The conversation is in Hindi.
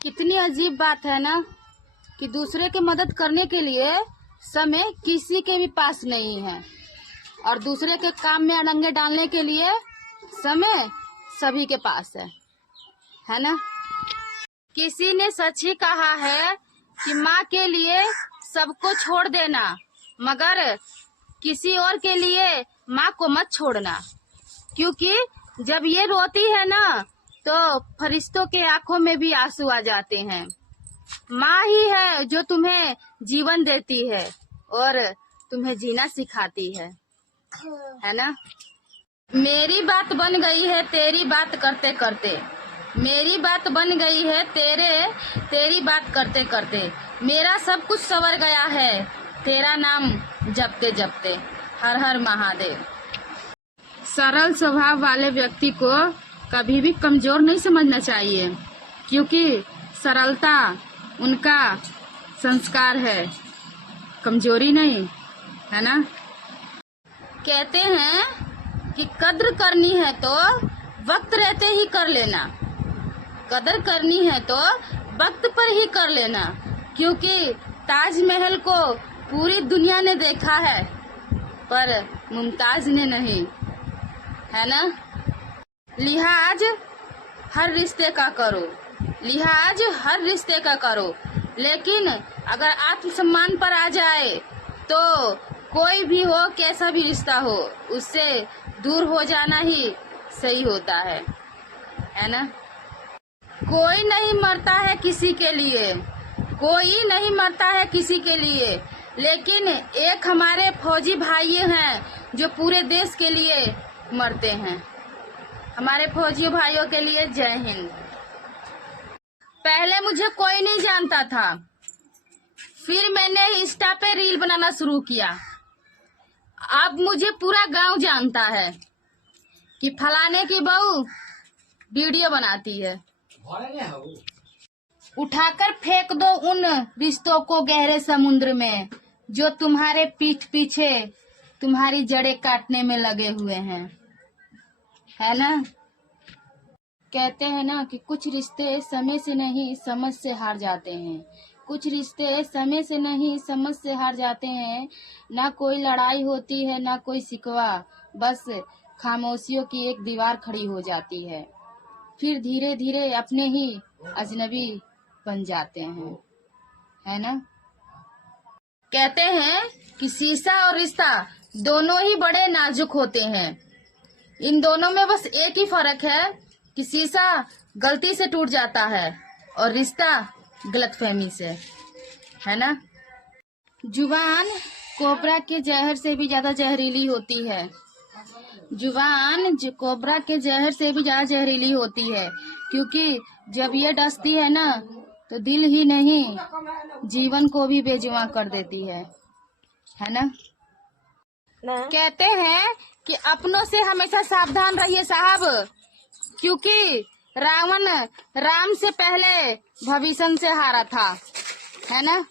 कितनी अजीब बात है ना कि दूसरे की मदद करने के लिए समय किसी के भी पास नहीं है और दूसरे के काम में अड़ंगे डालने के लिए समय सभी के पास है ना। किसी ने सच ही कहा है कि माँ के लिए सबको छोड़ देना, मगर किसी और के लिए माँ को मत छोड़ना, क्योंकि जब ये रोती है ना तो फरिश्तों के आंखों में भी आंसू आ जाते हैं। माँ ही है जो तुम्हें जीवन देती है और तुम्हें जीना सिखाती है ना। मेरी बात बन गई है तेरी बात करते करते, मेरी बात बन गई है तेरी बात करते करते, मेरा सब कुछ संवर गया है तेरा नाम जपते जपते। हर हर महादेव। सरल स्वभाव वाले व्यक्ति को कभी भी कमजोर नहीं समझना चाहिए, क्योंकि सरलता उनका संस्कार है, कमजोरी नहीं, है ना। कहते हैं कि कद्र करनी है तो वक्त रहते ही कर लेना, कदर करनी है तो वक्त पर ही कर लेना, क्योंकि ताजमहल को पूरी दुनिया ने देखा है पर मुमताज ने नहीं, है ना। लिहाज हर रिश्ते का करो, लिहाज हर रिश्ते का करो, लेकिन अगर आत्मसम्मान पर आ जाए तो कोई भी हो, कैसा भी रिश्ता हो, उससे दूर हो जाना ही सही होता है ना। कोई नहीं मरता है किसी के लिए, कोई नहीं मरता है किसी के लिए, लेकिन एक हमारे फौजी भाई हैं जो पूरे देश के लिए मरते हैं। हमारे फौजी भाइयों के लिए जय हिंद। पहले मुझे कोई नहीं जानता था, फिर मैंने इंस्टा पे रील बनाना शुरू किया। अब मुझे पूरा गांव जानता है कि फलाने की बहू वीडियो बनाती है। उठाकर फेंक दो उन रिश्तों को गहरे समुद्र में जो तुम्हारे पीठ पीछे तुम्हारी जड़ें काटने में लगे हुए हैं, है ना। कहते हैं ना कि कुछ रिश्ते समय से नहीं समझ से हार जाते हैं, कुछ रिश्ते समय से नहीं समझ से हार जाते हैं। ना कोई लड़ाई होती है ना कोई शिकवा, बस खामोशियों की एक दीवार खड़ी हो जाती है, फिर धीरे धीरे अपने ही अजनबी बन जाते हैं, है ना। कहते हैं कि शीशा और रिश्ता दोनों ही बड़े नाजुक होते हैं, इन दोनों में बस एक ही फर्क है कि शीशा गलती से टूट जाता है और रिश्ता गलतफहमी से, है ना। जुबान कोबरा के जहर से भी ज्यादा जहरीली होती है, जुबान कोबरा के जहर से भी ज्यादा जहरीली होती है, क्योंकि जब ये डसती है ना तो दिल ही नहीं जीवन को भी बेजुबां कर देती है ना। कहते हैं कि अपनों से हमेशा सावधान रहिए साहब, क्योंकि रावण राम से पहले भविष्य से हारा था, है ना।